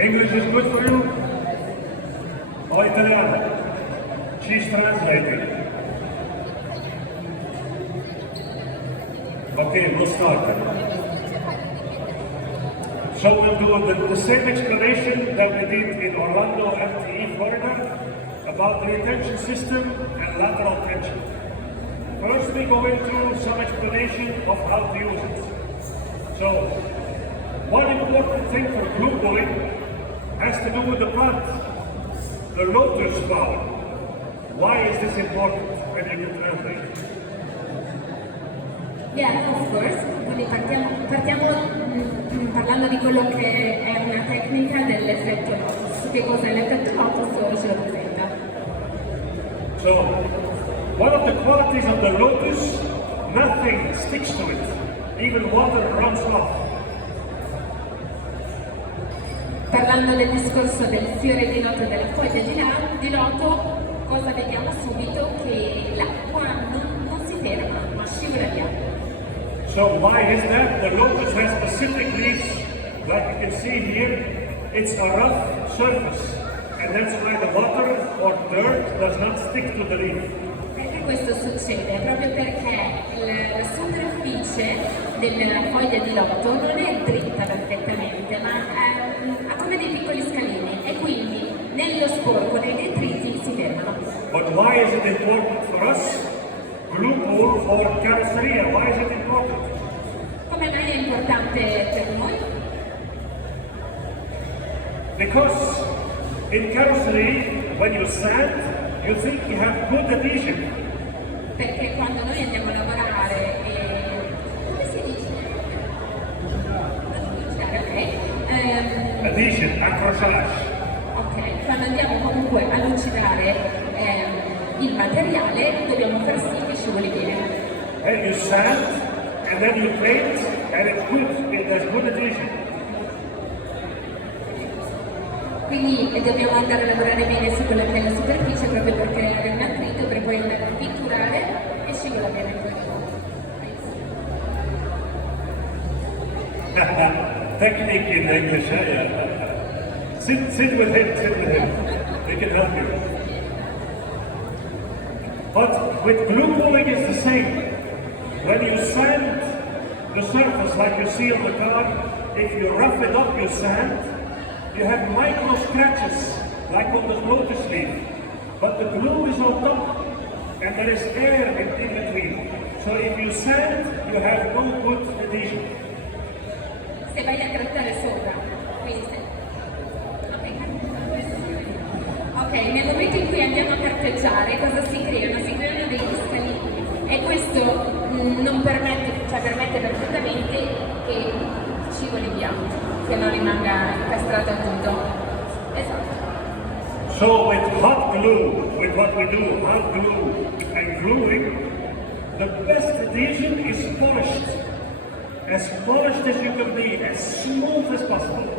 English is good for you? O Italiano? She's translating. Okay, we'll start then. So we'll do the same explanation that we did in Orlando, FTE, Florida, about the retention system and lateral tension. First we go into some explanation of how to use it. So, one important thing for glue pulling has to do with the plant, the lotus flower. Why is this important? When you can translate. Yeah, of course. Quindi partiamo parlando di quello che è una tecnica dell'effetto lotus. Che cos'è l'effetto lotus? Ce lo presenta. So, one of the qualities of the lotus, nothing sticks to it. Even water runs off. Parlando del discorso del fiore di loto e delle foglie di loto, cosa vediamo subito? Che l'acqua non si ferma, ma scivola via. So why is that? The lotus has specific leaves, like you can see here. It's a rough surface, and that's why the water or dirt does not stick to the leaf. Perché questo succede? Proprio perché la superficie della foglia di loto non è dritta perfettamente, ma ha come dei piccoli scalini e quindi nello sporco, nei detriti si fermano. But why is it important for us? Glue pull for carrozzeria. Why is it important? Come mai è importante per noi? Because in carrozzeria, when you sand, you think you have good adhesion. Perché quando noi andiamo a lavorare come si dice? Adhesion, accrochage. Ok, quando andiamo comunque a lucidare il materiale dobbiamo far sì che scivoli bene. And you sand, and then you paint, and it's good. It has good adhesion. Quindi dobbiamo andare a lavorare bene su quella che è la superficie proprio perché è un attrito per poi andare a pitturare e scivola bene poi. Technique in English, eh? Sit with him. They can help you. But with glue pulling it's the same. When you sand the surface like you see on the car, if you rough it up, you sand, you have micro scratches like on the lotus leaf. But the glue is on top and there is air in between. So if you sand, you have no good adhesion. Se vai a grattare sopra, ok, nel momento in cui andiamo a carteggiare, cosa si creano? Si creano degli scalini e questo non permette, cioè permette perfettamente che scivoli via, che non rimanga incastrato tutto. Esatto. So with hot glue, with what we do, hot glue and gluing, the best adhesion is polished. As polished as you can be, as smooth as possible.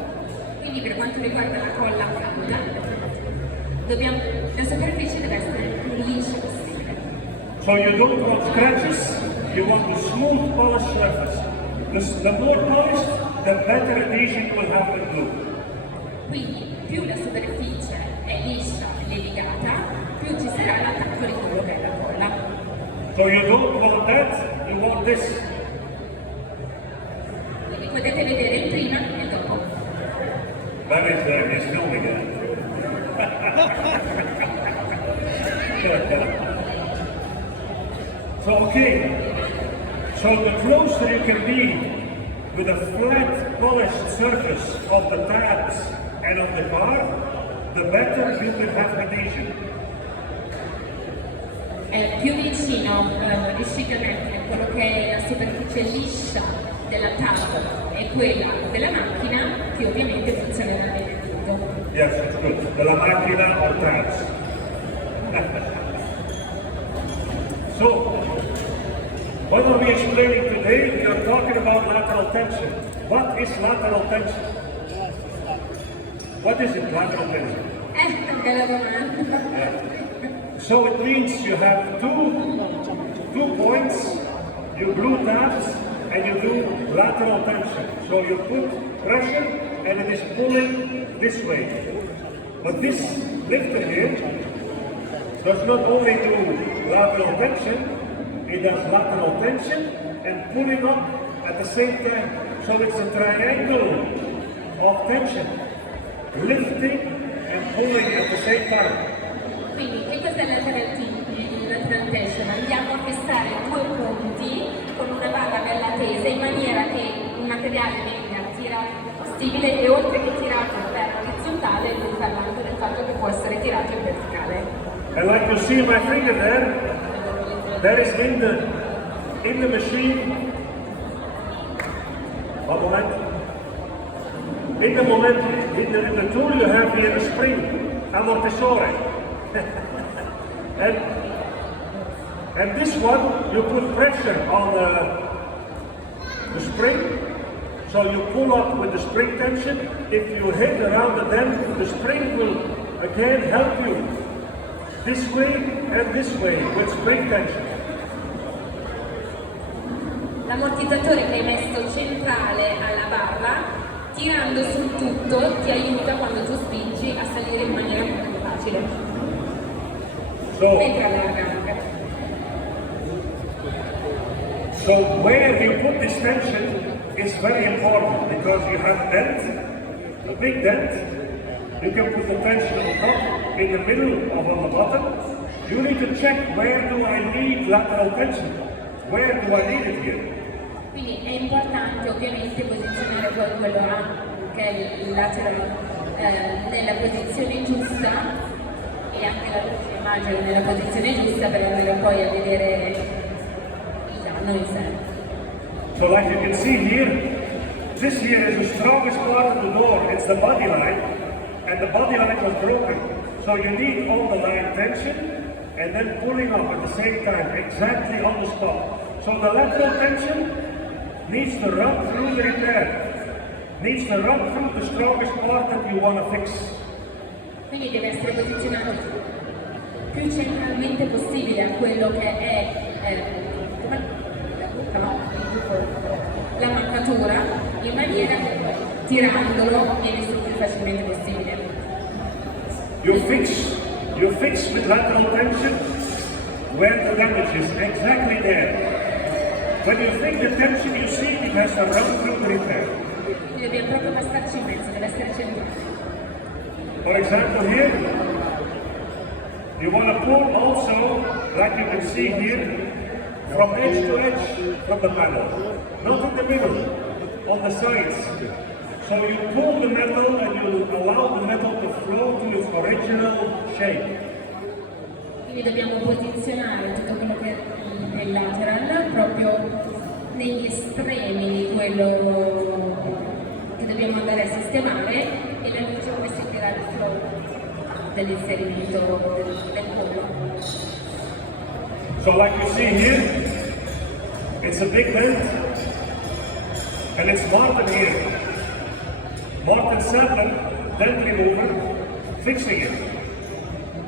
Quindi per quanto riguarda la colla calda, la superficie deve essere più liscia possibile. So you don't want scratches, you want a smooth polished surface. The more polished, the better adhesion will have with glue. Quindi più la superficie è liscia e levigata, più ci sarà l'attacco di quello che è la colla. So you don't want that, you want this. Quindi potete vedere il prima e il dopo. That is filming it. So okay, so the closer you can be with a flat polished surface of the tabs and of the bar, the better you will have adhesion. Più vicino riuscite a mettere quello che è la superficie liscia della tab e quella della macchina, più ovviamente funzionerà bene tutto. Yes, it's good. Della macchina or tabs. So, what are we explaining today? We are talking about lateral tension. What is lateral tension? What is it, lateral tension? Bella domanda. Yeah. So it means you have two points, you glue tabs and you do lateral tension. So you put pressure and it is pulling this way. But this lifter here does not only do lateral tension, it does lateral tension and pulling up at the same time. So it's a triangle of tension, lifting and pulling at the same time. Quindi che cos'è il lateral tension? Andiamo a fissare due punti con una barra bella tesa in maniera che il materiale venga tirato possibile e oltre che tirato per orizzontale, lui parla anche del fatto che può essere tirato in verticale. And like you see my finger there, that is in the machine. One moment. In the tool you have here a spring, ammortissore. and this one, you put pressure on the spring, so you pull up with the spring tension. If you hit around the dent, the spring will again help you this way and this way with spring tension. L'ammortizzatore che hai messo centrale alla barra, tirando sul tutto, ti aiuta quando tu spingi a salire in maniera più facile. Mentre allarga anche. So where you put this tension is very important because you have dent, a big dent. You can put the tension on top, in the middle, or on the bottom. You need to check where do I need lateral tension. Where do I need it here? Quindi è importante ovviamente posizionare poi quello che è il lateral nella posizione giusta e anche la luce immagine nella posizione giusta per andare poi a vedere il danno in sé. So like you can see here, this here is the strongest part of the door. It's the body line, and the body line was broken. So you need on the line tension and then pulling up at the same time, exactly on the spot. So the lateral tension needs to run through the repair, needs to run through the strongest part that you want to fix. Quindi deve essere posizionato più centralmente possibile a quello che è la marcatura, in maniera che tirandolo viene su più facilmente possibile. You fix with lateral tension where the damage is, exactly there. When you think the tension you see, it has to run through the repair. Dobbiamo proprio passarci in mezzo, deve essere centrale. For example here, you want to pull also, like you can see here, from edge to edge from the panel. Not in the middle, on the sides. So you pull the metal and you allow the metal to flow to its original shape. Quindi dobbiamo posizionare tutto quello che è il lateral proprio negli estremi di quello che dobbiamo andare a sistemare e la luce come seguirà il flow dell'inserimento del pollo. So like you see here, it's a big bend and it's Martin here. Martin Sadler, dent remover, fixing it.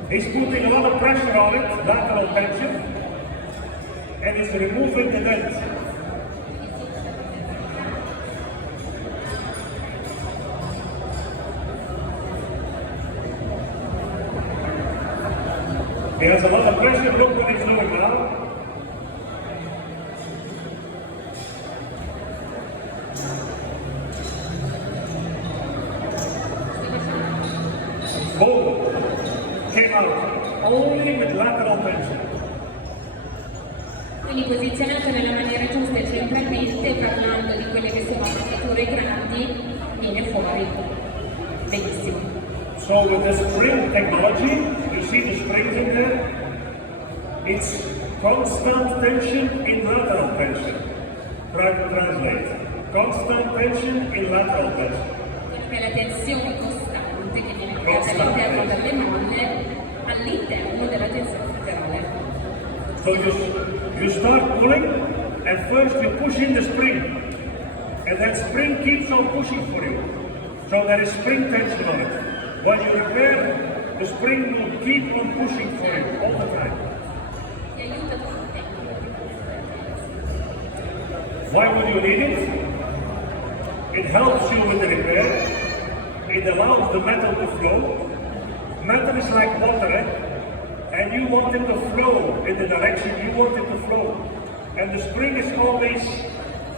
He's putting a lot of pressure on it, lateral tension, and he's removing the dent. He has a lot of pressure, look what he's doing now. Boom! Came out only with lateral tension. Quindi posizionato nella maniera giusta e centralmente, parlando di quelle che sono strutture grandi, viene fuori benissimo. So with the spring technology, you see the springs in there? It's constant tension in lateral tension. Try to translate. Constant tension in lateral tension. Quella che è la tensione costante che viene creata all'interno delle molle, all'interno della tensione laterale. So you start pulling, and first you push in the spring, and that spring keeps on pushing for you. So there is spring tension on it. When you repair, the spring will keep on pushing for you all the time. Why would you need it? It helps you with the repair, it allows the metal to flow. Metal is like water, and you want it to flow in the direction you want it to flow. And the spring is always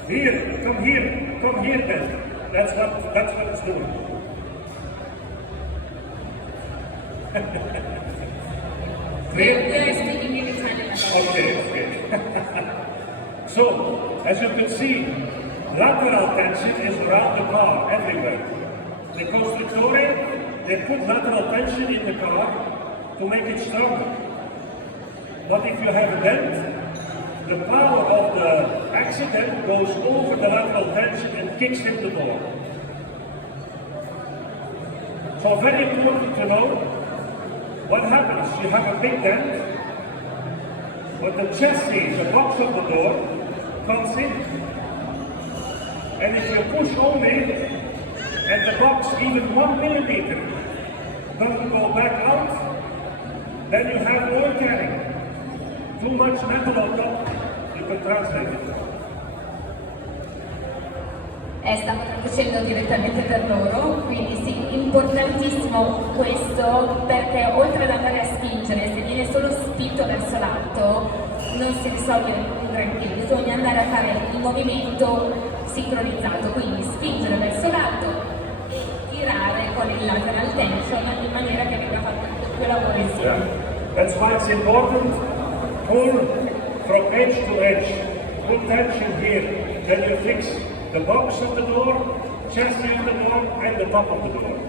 here, come here then. That's what it's doing. They're speaking in Italian. Okay. So, as you can see, lateral tension is around the car, everywhere. The costruttore, they put lateral tension in the car to make it stronger. But if you have a dent, the power of the accident goes over the lateral tension and kicks in the door. So very important to know what happens. You have a big dent, but the chassis, the box of the door, comes in. And if you push only, and the box even 1 millimeter doesn't go back out, then you have oil carrying. Too much metal on top, you can translate it. Stavo traducendo direttamente per loro, quindi sì, importantissimo questo perché oltre ad andare a spingere, se viene solo spinto verso l'alto, non si risolve un granché, bisogna andare a fare il movimento sincronizzato, quindi spingere verso l'alto e tirare con il lateral tension in maniera che venga fatto tutto il lavoro insieme. Yeah. That's why it's important, pull from edge to edge, put tension here, then you fix the box of the door, chassis of the door, and the top of the door.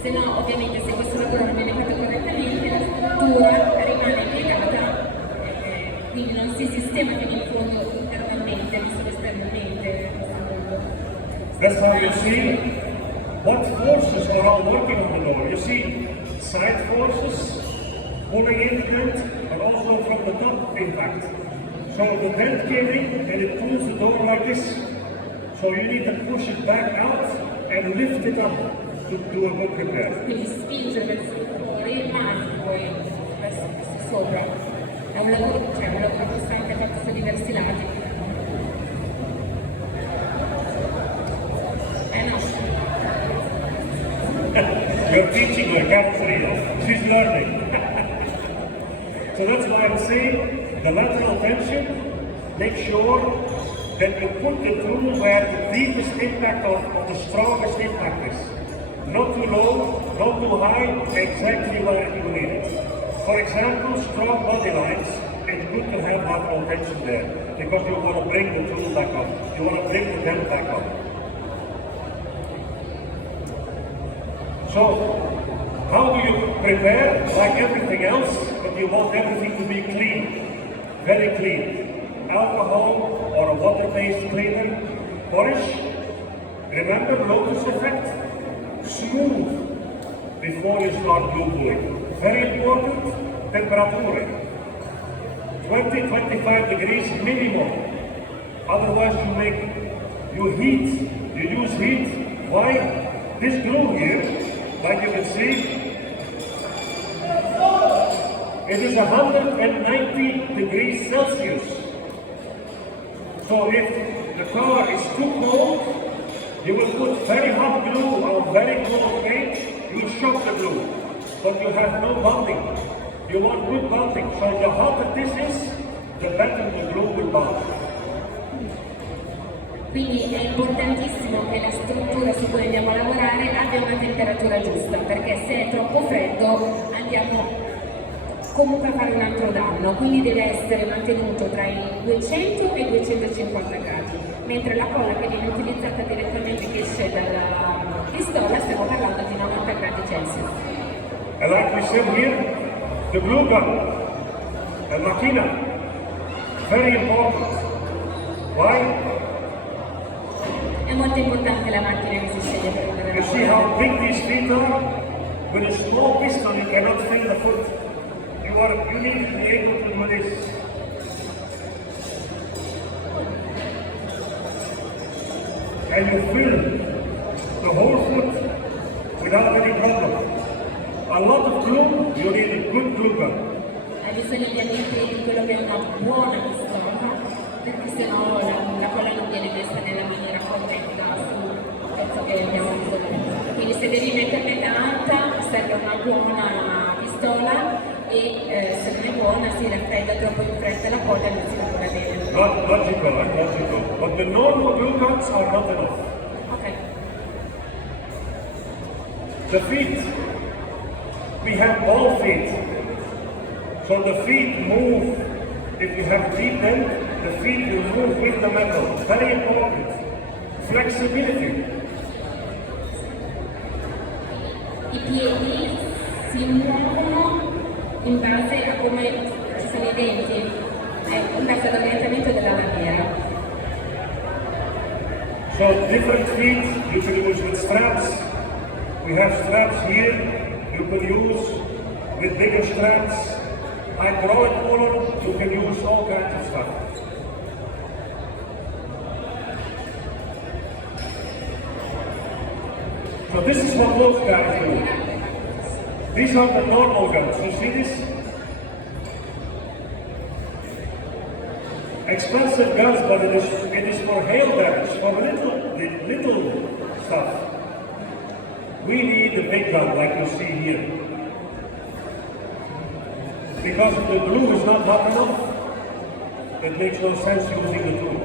Se no, ovviamente, se questo lavoro non viene fatto correttamente, la struttura rimane piegata, quindi non si sistema fino in fondo internamente, ma solo esternamente. That's how you see what forces are all working on the door. You see side forces pulling in the dent, but also from the top impact. So the dent came in and it pulls the door like this. So you need to push it back out and lift it up to do a good repair. Quindi spinge verso fuori, ma poi verso sopra. È un lavoro costante fatto su diversi lati. No. You're teaching her, Caterina. She's learning. So that's why I'm saying the lateral tension, make sure that you put the tool where the deepest impact of the strongest impact is. Not too low, not too high, exactly where you need it. For example, strong body lines, it's good to have lateral tension there because you want to bring the tool back up. You want to bring the dent back up. So, how do you prepare? Like everything else, but you want everything to be clean, very clean. Alcohol or a water-based cleaner, polish. Remember locus effect? Smooth before you start glue gluing. Very important, temperature. 20-25 degrees minimum. Otherwise you use heat. Why? This glue here, like you can see, it is 190 degrees Celsius. So if the car is too cold, you will put very hot glue on very cold paint, you will shock the glue. But you have no bonding. You want good bonding. So the hotter this is, the better the glue will bond. Quindi è importantissimo che la struttura su cui andiamo a lavorare abbia una temperatura giusta, perché se è troppo freddo andiamo comunque a fare un altro danno, quindi deve essere mantenuto tra i 200 e i 250 gradi, mentre la colla che viene utilizzata direttamente che esce dalla pistola stiamo parlando di 90 gradi Celsius. And like we said here, the glue gun, the machina, very important. Why? È molto importante la macchina che si sceglie per andare a You see lavorare. how big these feet are? With a small pistol you cannot fill the foot. You need to be able to do this. And you fill the whole foot without any problem. A lot of glue, you need a good glue gun. Hai bisogno ovviamente di quello che è una buona pistola, perché sennò la colla non viene messa nella maniera corretta sul pezzo che abbiamo bisogno. Quindi se devi metterla alta serve una buona pistola e se non è buona si raffredda troppo in fretta la coda e non si lavora bene. Logical, logical. But the normal glue guns are not enough. Ok. The feet, we have ball feet. So the feet move, if you have deep bend, the feet will move with the metal. Very important. Flexibility. I piedi si muovono in base a come ci sono i denti, in base all'orientamento della lamiera. So different feet you can use with straps. We have straps here. You can use with bigger straps. Hydraulic puller, you can use all kinds of stuff. So this is what those guys do. These are the normal guns. You see this? Expensive guns, but it is for hail damage, for little stuff. We need a big gun like you see here. Because if the glue is not hot enough, it makes no sense using the tool.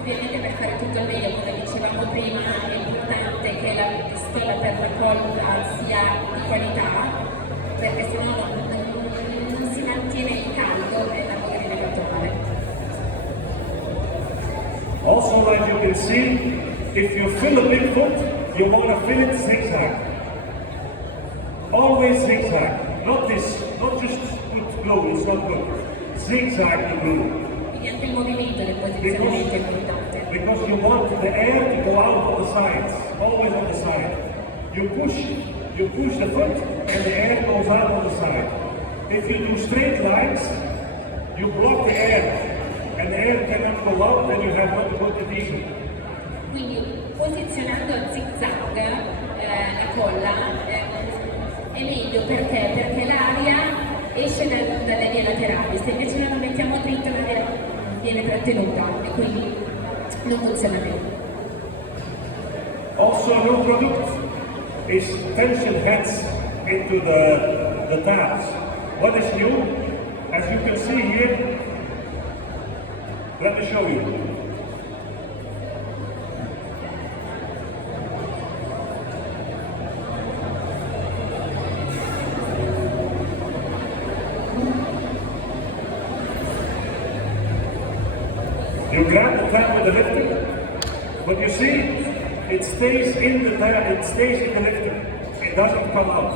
Ovviamente per fare tutto al meglio, come dicevamo prima, è importante che la pistola per la colla sia di qualità, perché sennò non si mantiene il caldo e lavora diventa male. Also, like you can see, if you fill a big foot, you want to fill it zigzag. Always zigzag. Not this, not just put glue, it's not good. Zigzag the glue. Quindi anche il movimento del posizionamento è importante. Because you want the air to go out on the sides, always on the side. You push the foot and the air goes out on the side. If you do straight lines, you block the air and the air cannot go out, then you have not good adhesion. Quindi posizionando a zigzag la colla è meglio perché l'aria esce dalle vie laterali, se invece la mettiamo dritta l'aria viene trattenuta e quindi non funziona bene. Also, a new product is tension heads into the tabs. What is new? As you can see here, let me show you. You grab the tab with the lifter, but you see, it stays in the tab, it stays in the lifter. It doesn't come out.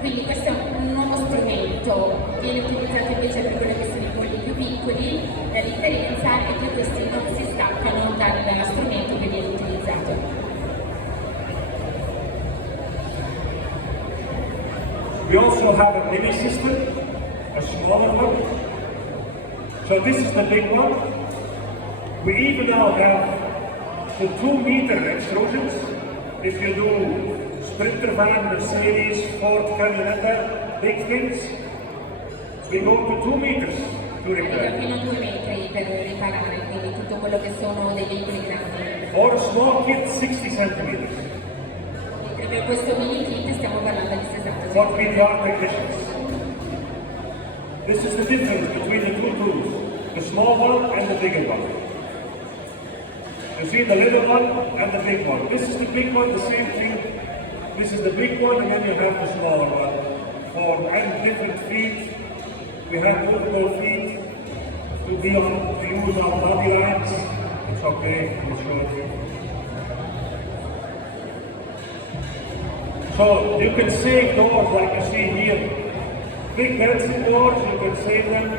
Quindi questo è un nuovo strumento, viene utilizzato invece per quelli che sono i polli più piccoli, la differenza è che questi non si staccano dallo strumento che viene utilizzato. We also have a mini system, a smaller one. So this is the big one. We even now have the 2-meter extrusions. If you do Sprinter van, Mercedes, Ford, Camionetta, big things, we go to 2 meters to repair. Fino a 2 metri per riparare, quindi tutto quello che sono dei veicoli grandi. For a small kit, 60 centimeters. Per questo mini kit stiamo parlando di 60 For PDR technicians. This is the difference between the two tools, the small one and the bigger one. You see the little one and the big one. This is the big one, the same thing. This is the big one, and then you have the smaller one. For different feet, we have multiple feet to use our body lines. It's okay, we'll show it here. So you can save doors like you see here. Big dancing doors, you can save them.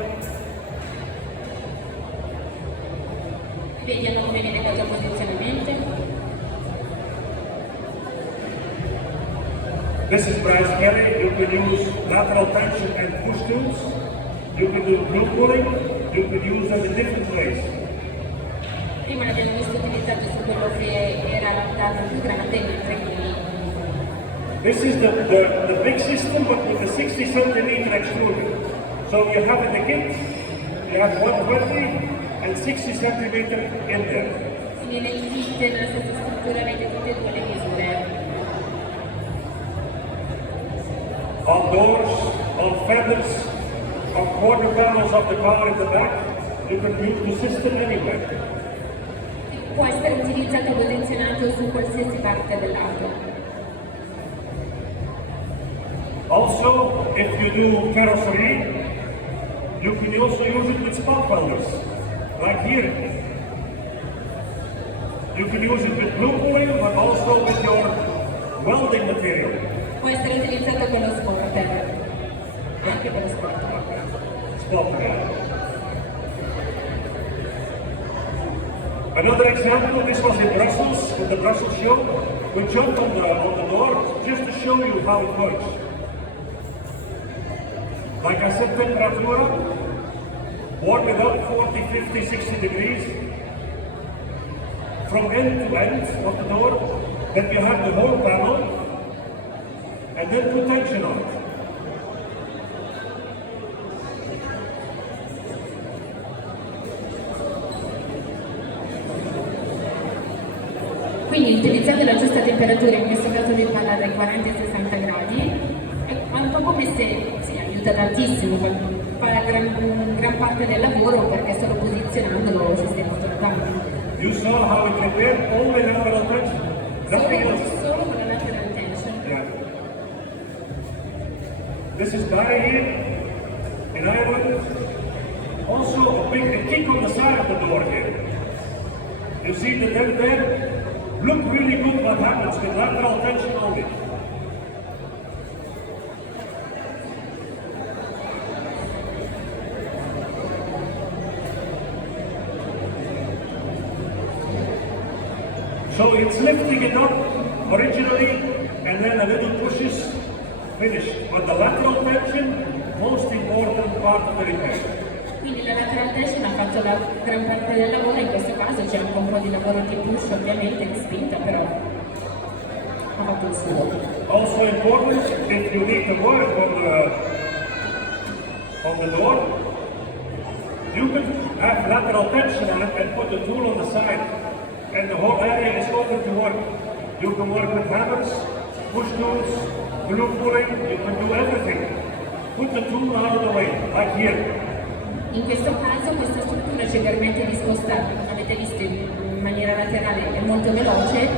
Vediamo come viene dato il posizionamento. This is Bryce Kelly. You can use lateral tension and push tools. You can do glue pulling. You can use them in different ways. Prima l'abbiamo visto utilizzato su quello che era la data più grande, mentre qui. This is the big system, but with the 60 centimeter extruder. So you have in the kit, you have 120 and 60 centimeter in there. Quindi nel kit, nella stessa struttura avete tutte e due le misure. On doors, on feathers, on quarter panels of the car in the back, you can use the system anywhere. Può essere utilizzato e posizionato su qualsiasi parte dell'auto. Also, if you do carrosserie, you can also use it with spot welders, like here. You can use it with blue foil, but also with your welding material. Può essere utilizzato con lo sporter, anche per lo sporter. Spot weld. Another example, this was in Brussels, with the Brussels show. We jumped on the door just to show you how it works. Like I said, temperature, warm it up 40, 50, 60 degrees. From end to end of the door, then you have the whole panel, and then put tension on it. Quindi utilizzando la giusta temperatura, in questo caso vi parla dai 40 ai 60 gradi, è un po' come se si aiuta tantissimo, fa la gran parte del lavoro perché solo posizionandolo si stai portando. You saw how it prepared only lateral tension. Nothing else. Solo con la lateral tension. Yeah. This is Barry here in Ireland. Also a kick on the side of the door here. You see the dent there? Look really good what happens with lateral tension only. So it's lifting it up originally, and then a little pushes, finished. But the lateral tension, most important part of the repair. Quindi la lateral tension ha fatto la gran parte del lavoro, in questo caso c'è anche un po' di lavoro di push ovviamente, di spinta, però ha fatto il suo. Also important, if you need to work on the door, you can have lateral tension on it and put the tool on the side. And the whole area is open to work. You can work with hammers, push tools, glue pulling, you can do everything. Put the tool out of the way, like here. In questo caso questa struttura ci permette di spostare, avete visto in maniera laterale, è molto veloce,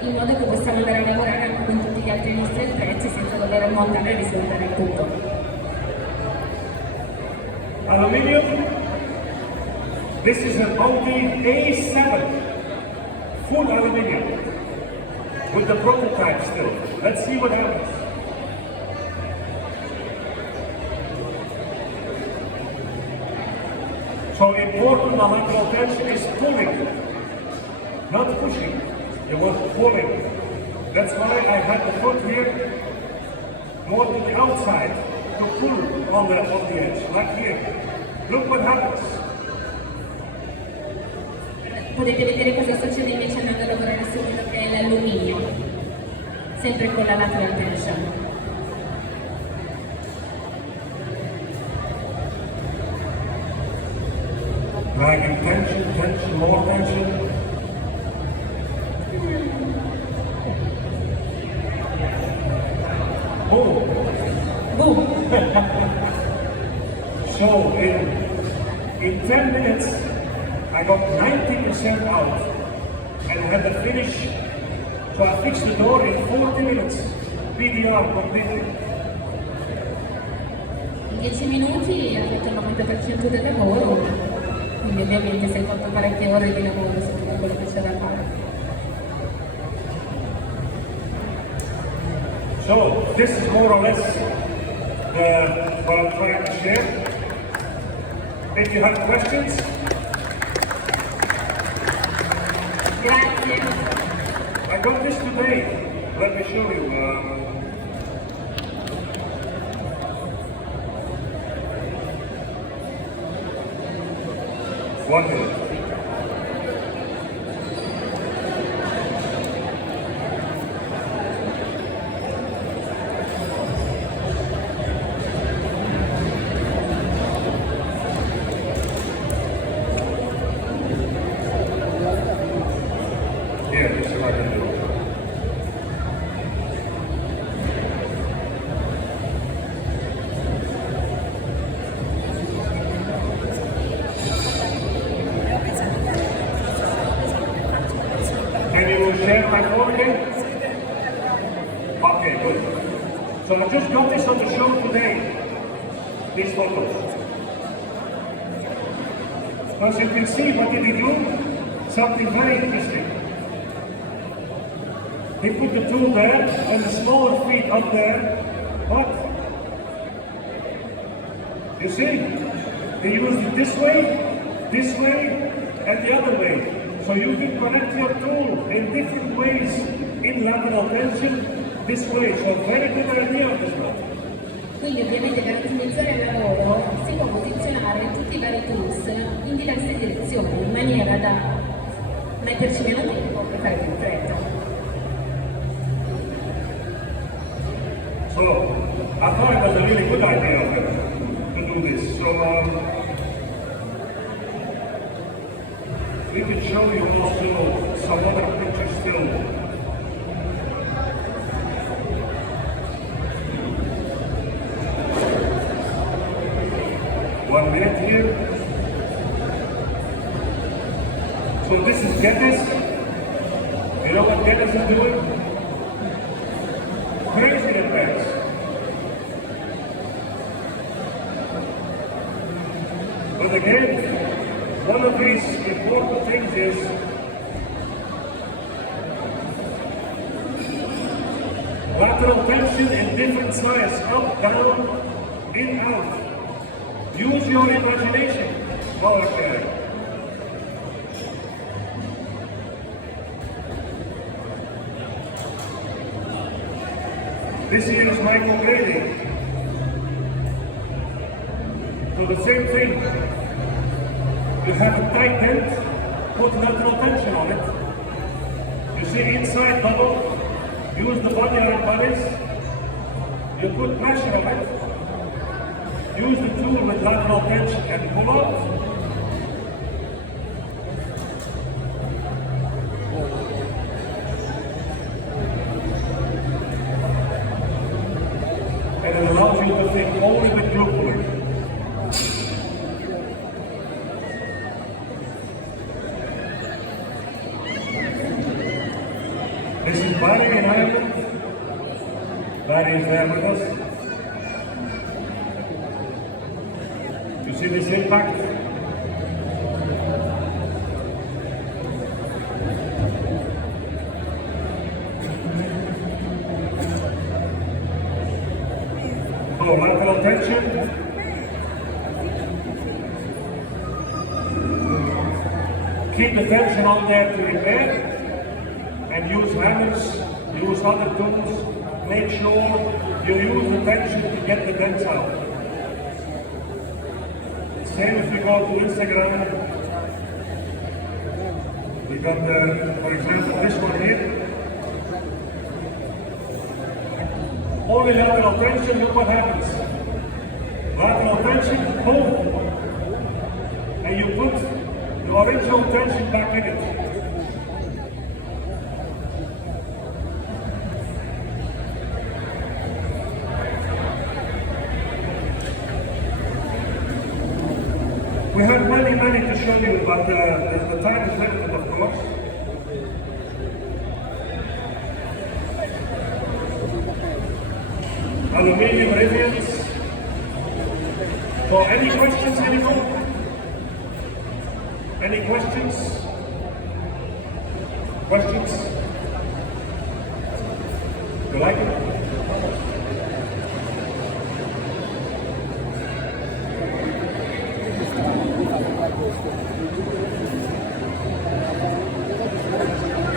in modo che possiamo andare a lavorare anche con tutti gli altri nostri attrezzi senza dover montare e risoldare tutto. Aluminium. This is an Audi A7. Full aluminium. With the prototype still. Let's see what happens. So important lateral tension is pulling, not pushing. It was pulling. That's why I had the foot here more to the outside to pull on the edge, like here. Look what happens. Potete vedere cosa succede invece andando a lavorare su quello che è l'alluminio, sempre con la lateral tension. Like in tension, more tension. Oh! Boom! So in 10 minutes, I got 90% out and had the finish. So I fixed the door in 40 minutes. PDR completely. In 10 minuti ha fatto il 90% del lavoro, quindi ovviamente si è fatto parecchie ore di lavoro su tutto quello che c'è da fare. So this is more or less what I'm trying to share. If you have questions, Grazie. I got this today. Let me show you. One minute. have my phone again? Okay, good. So I just got this on the show today, these photos. As you can see, what did he do? Something very interesting. He put the tool there and the smaller feet up there. What? You see? They used it this way, and the other way. So you can connect your tool in different ways in lateral tension this way. So very good idea of this one. Quindi ovviamente per ottimizzare il lavoro si può posizionare tutti i vari tools in diverse direzioni in maniera da metterci meno tempo e fare più in fretta. So I thought it was a really good idea to do this. So we can show you also some other pictures still. One minute here. So this is Geddes. You know what Geddes is doing? Crazy advance. But again, one of these important things is lateral tension in different size, up, down, in, out. Use your imagination. Okay. This here is Michael Grady. So the same thing. You have a tight dent, put lateral tension on it. You see inside bubble, use the body and bodies. You put pressure on it. Use the tool with lateral tension and pull out. And it allows you to think only with your pulling. This is Barry in Ireland. Barry is there with us. You see this impact? So lateral tension. Keep the tension on there to repair. And use hammers, use other tools, make sure you use the tension to get the dents out. Same if you go to Instagram, we got for example, this one here. Only lateral tension, look what happens. Lateral tension, boom. And you put the original tension back in it. We have many to show you, but the time is limited, of course. Aluminium rivians. So any questions, anyone? Any questions? Questions? You like it?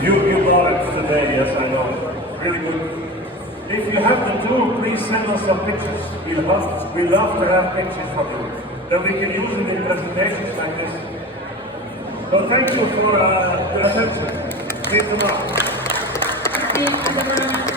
You bought it today, yes, I know. Really good. If you have the tool, please send us some pictures. We love to have pictures from you. Then we can use it in presentations like this. So thank you for your attention. Please do not.